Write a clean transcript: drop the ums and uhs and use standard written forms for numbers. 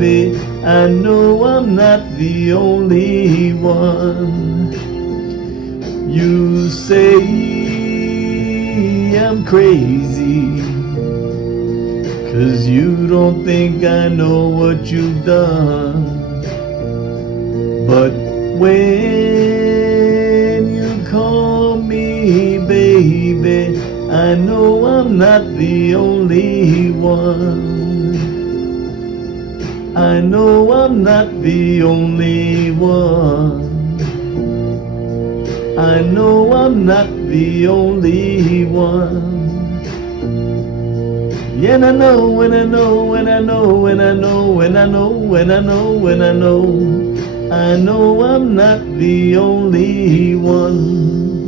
baby. I know I'm not the only one. You say I'm crazy, 'cause you don't think I know what you've done. But when you call me baby, I know I'm not the only one. I know I'm not the only one. I know I'm not the only one. Yeah, and I know, and I know, and I know, and I know, and I know, and I know, and I know, I know I'm not the only one.